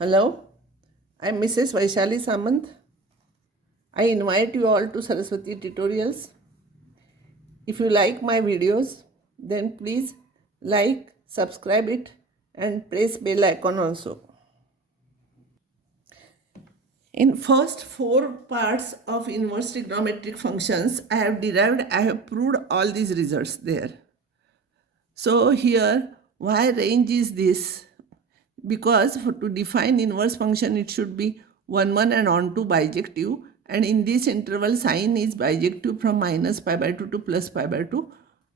Hello, I'm Mrs. Vaishali Samant. I invite you all to Saraswati Tutorials. If you like my videos, then please like, subscribe it and press bell icon also. In first four parts of inverse trigonometric functions, I have proved all these results there. So here, why range is this? Because to define inverse function, it should be 1 1 and onto bijective, and in this interval sine is bijective from minus pi by 2 to plus pi by 2,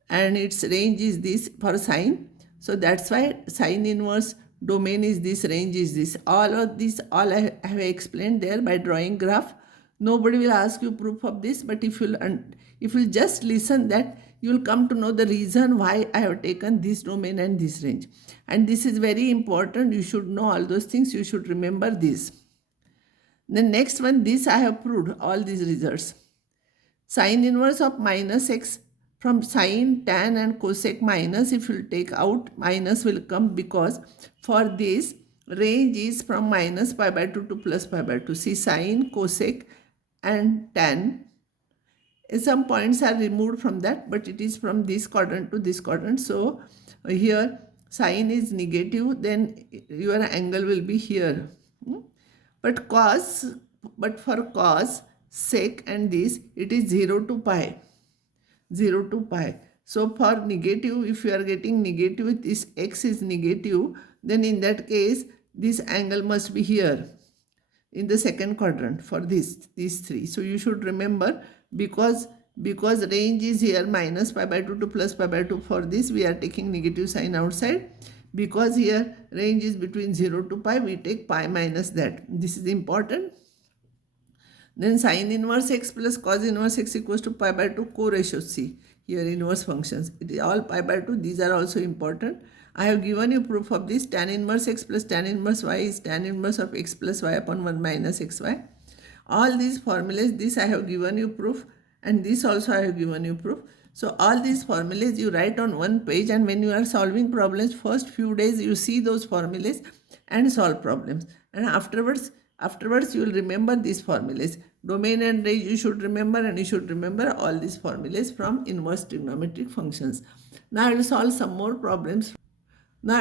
and its range is this for sine. So that's why sine inverse domain is this, range is this. All of this, all I have explained there by drawing graph. Nobody will ask you proof of this, but if you'll just listen that, you will come to know the reason why I have taken this domain and this range. And this is very important. You should know all those things. You should remember this. The next one, this I have proved all these results. Sine inverse of minus x from sine, tan and cosec minus, if you take out, minus will come because for this range is from minus pi by 2 to plus pi by 2. See, sine, cosec and tan. Some points are removed from that, but it is from this quadrant to this quadrant. So here sine is negative, then your angle will be here. But for cos, sec and this, it is 0 to pi. 0 to pi. So for negative, if you are getting negative, this x is negative, then in that case, this angle must be here in the second quadrant for these three. So you should remember, because range is here minus pi by 2 to plus pi by 2, for this we are taking negative sign outside. Because here range is between 0 to pi, we take pi minus that. This is important. Then sine inverse x plus cos inverse x equals to pi by 2 co-ratio. See here inverse functions. It is all pi by 2. These are also important. I have given you proof of this. Tan inverse x plus tan inverse y is tan inverse of x plus y upon 1 minus xy. All these formulas, this I have given you proof, and this also I have given you proof. So all these formulas you write on one page, and when you are solving problems, first few days you see those formulas and solve problems. And afterwards you will remember these formulas. Domain and range you should remember, and you should remember all these formulas from inverse trigonometric functions. Now I will solve some more problems. From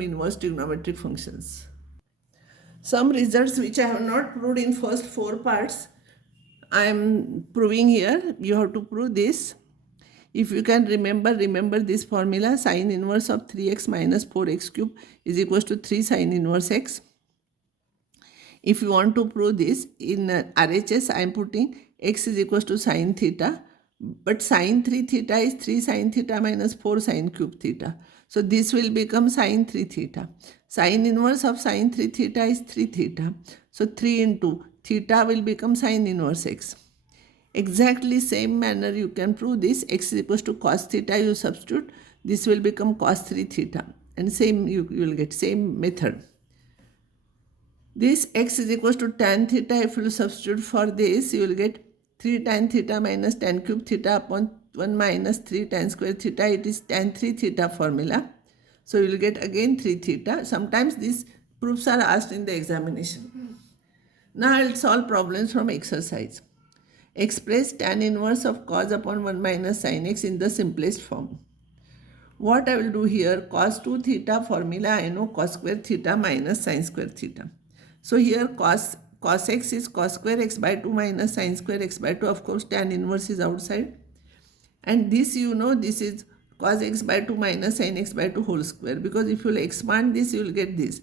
inverse trigonometric functions. Some results which I have not proved in first four parts, I am proving here. You have to prove this. If you can remember this formula. Sine inverse of 3x minus 4x cube is equals to 3 sine inverse x. If you want to prove this in RHS, I am putting x is equals to sine theta. But sine 3 theta is 3 sine theta minus 4 sine cube theta. So this will become sine 3 theta. Sine inverse of sine 3 theta is 3 theta. So 3 into theta will become sine inverse x. Exactly same manner you can prove this. X is equals to cos theta, you substitute. This will become cos 3 theta. And same you will get same method. This x is equals to tan theta. If you substitute for this, you will get 3 tan theta minus tan cube theta upon 1 minus 3 tan square theta. It is tan 3 theta formula. So you will get again 3 theta. Sometimes these proofs are asked in the examination. Now I will solve problems from exercise. Express tan inverse of cos upon 1 minus sin x in the simplest form. What I will do here, cos 2 theta formula, I know cos square theta minus sin square theta. So here cos x is cos square x by 2 minus sin square x by 2. Of course, tan inverse is outside. And this you know, this is cos x by 2 minus sin x by 2 whole square. Because if you will expand this, you will get this.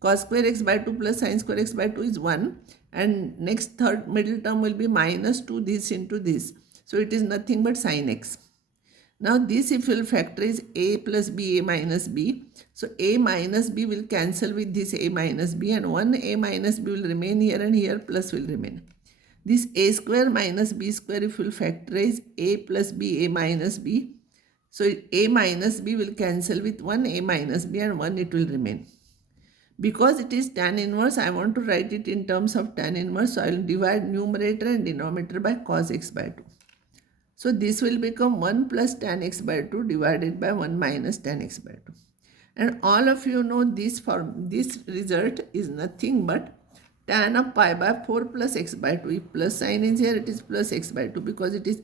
Cos square x by 2 plus sin square x by 2 is 1. And next third middle term will be minus 2 this into this. So it is nothing but sin x. Now this if you will factorize a plus b, a minus b. So a minus b will cancel with this a minus b, and 1 a minus b will remain here, and here plus will remain. This a square minus b square, if you will factorize a plus b, a minus b. So a minus b will cancel with 1 a minus b, and 1 it will remain. Because it is tan inverse, I want to write it in terms of tan inverse. So I will divide numerator and denominator by cos x by 2. So this will become 1 plus tan x by 2 divided by 1 minus tan x by 2. And all of you know this form, this result is nothing but tan of pi by 4 plus x by 2. If plus sign is here, it is plus x by 2 because it is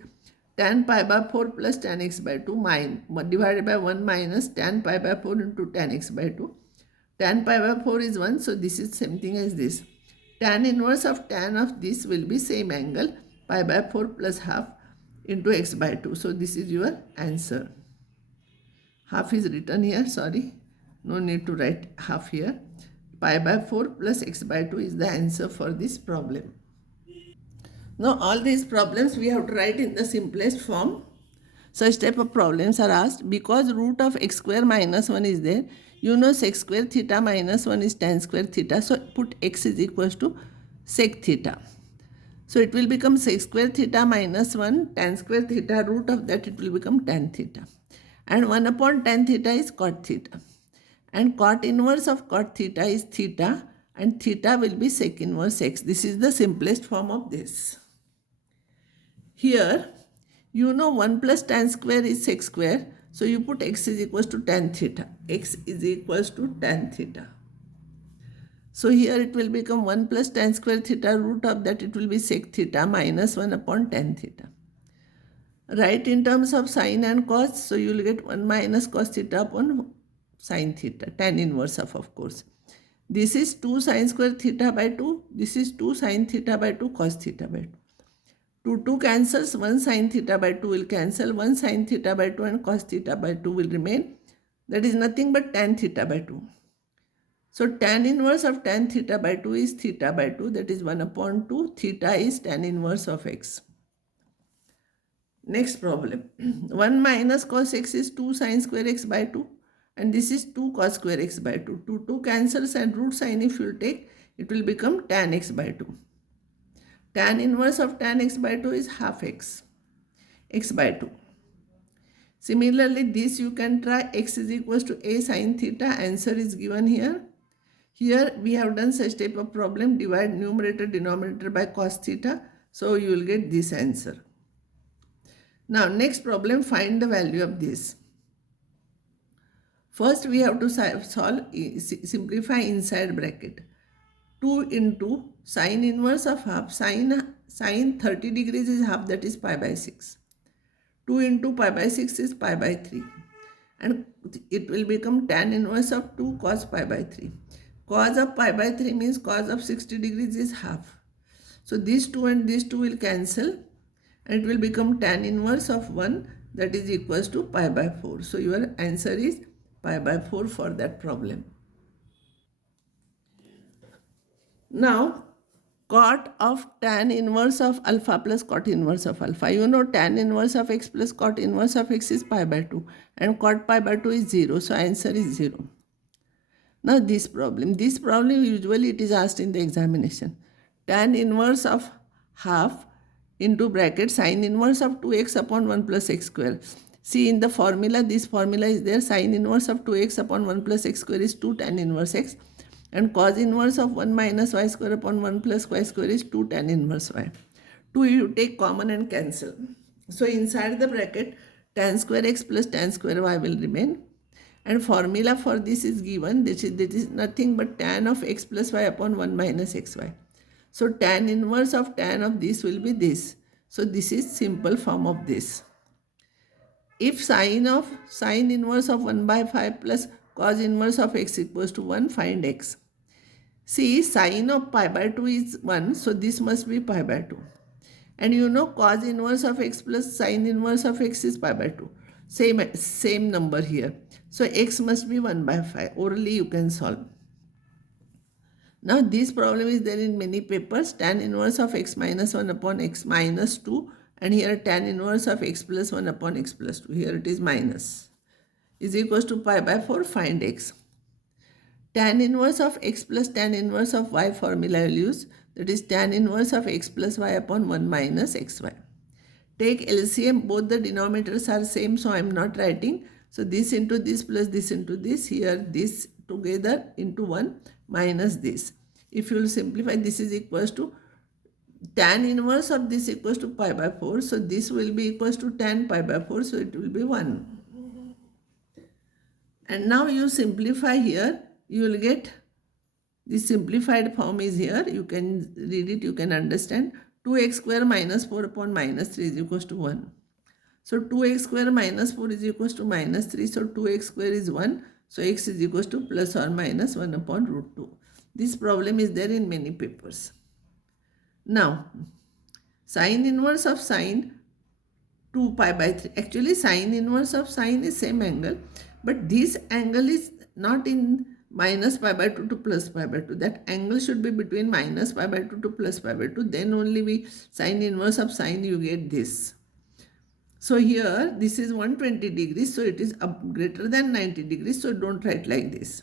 tan pi by 4 plus tan x by 2 divided by 1 minus tan pi by 4 into tan x by 2. Tan pi by 4 is 1, so this is same thing as this. Tan inverse of tan of this will be same angle, pi by 4 plus half into x by 2. So this is your answer. Half is written here, sorry. No need to write half here. Pi by 4 plus x by 2 is the answer for this problem. Now all these problems we have to write in the simplest form. Such type of problems are asked because root of x square minus 1 is there. You know sec square theta minus 1 is tan square theta. So put x is equals to sec theta. So it will become sec square theta minus 1 tan square theta. Root of that it will become tan theta. And 1 upon tan theta is cot theta. And cot inverse of cot theta is theta. And theta will be sec inverse x. This is the simplest form of this. Here, you know 1 plus tan square is sec square. So you put x is equals to tan theta. X is equals to tan theta. So here it will become 1 plus tan square theta. Root of that it will be sec theta minus 1 upon tan theta. Write in terms of sine and cos. So you will get 1 minus cos theta upon sine theta. Tan inverse of course. This is 2 sine square theta by 2. This is 2 sine theta by 2 cos theta by 2. 2 cancels, 1 sin theta by 2 will cancel, 1 sin theta by 2 and cos theta by 2 will remain. That is nothing but tan theta by 2. So tan inverse of tan theta by 2 is theta by 2, that is 1 upon 2. Theta is tan inverse of x. Next problem. 1 minus cos x is 2 sin square x by 2 and this is 2 cos square x by 2. 2 cancels and root sign if you take, it will become tan x by 2. Tan inverse of tan x by 2 is half x by 2. Similarly, this you can try. X is equals to a sin theta. Answer is given here. Here we have done such type of problem. Divide numerator denominator by cos theta. So you will get this answer. Now next problem, find the value of this. First we have to simplify inside bracket. 2 into sine inverse of half. Sine 30 degrees is half, that is pi by 6. 2 into pi by 6 is pi by 3. And it will become tan inverse of 2 cos pi by 3. Cos of pi by 3 means cos of 60 degrees is half. So these 2 and these 2 will cancel. And it will become tan inverse of 1, that is equals to pi by 4. So your answer is pi by 4 for that problem. Now, cot of tan inverse of alpha plus cot inverse of alpha. You know tan inverse of x plus cot inverse of x is pi by 2 and cot pi by 2 is 0. So answer is 0. Now this problem usually it is asked in the examination. Tan inverse of half into bracket sine inverse of 2x upon 1 plus x square. See in the formula, this formula is there. Sine inverse of 2x upon 1 plus x square is 2 tan inverse x. And cos inverse of 1 minus y square upon 1 plus y square is 2 tan inverse y. 2 you take common and cancel. So inside the bracket, tan square x plus tan square y will remain. And formula for this is given. This is nothing but tan of x plus y upon 1 minus xy. So tan inverse of tan of this will be this. So this is simple form of this. If sine inverse of 1 by 5 plus cos inverse of x equals to 1, find x. See, sine of pi by 2 is 1, so this must be pi by 2. And you know cos inverse of x plus sine inverse of x is pi by 2. Same number here. So x must be 1 by 5. Orally you can solve. Now this problem is there in many papers. Tan inverse of x minus 1 upon x minus 2. And here tan inverse of x plus 1 upon x plus 2. Here it is minus. Is equals to pi by 4. Find x. Tan inverse of x plus tan inverse of y formula I will use. That is tan inverse of x plus y upon 1 minus xy. Take LCM. Both the denominators are same, so I am not writing. So this into this plus this into this. Here this together into 1 minus this. If you will simplify, this is equals to tan inverse of this equals to pi by 4. So this will be equals to tan pi by 4. So it will be 1. And now you simplify here, you will get the simplified form is here. You can read it, you can understand. 2x square minus 4 upon minus 3 is equals to 1. So 2x square minus 4 is equals to minus 3. So 2x square is 1. So x is equals to plus or minus 1 upon root 2. This problem is there in many papers. Now, sine inverse of sine 2 pi by 3. Actually, sine inverse of sine is same angle. But this angle is not in minus pi by 2 to plus pi by 2. That angle should be between minus pi by 2 to plus pi by 2. Then only we sine inverse of sine you get this. So here this is 120 degrees. So it is up greater than 90 degrees. So don't write like this.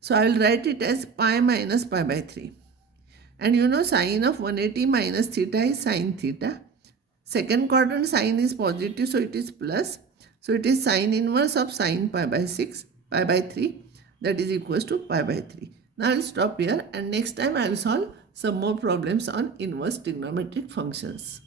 So I will write it as pi minus pi by 3. And you know sine of 180 minus theta is sine theta. Second quadrant sine is positive, so it is plus. So it is sine inverse of sine pi by 6, pi by 3, that is equals to pi by 3. Now I will stop here and next time I will solve some more problems on inverse trigonometric functions.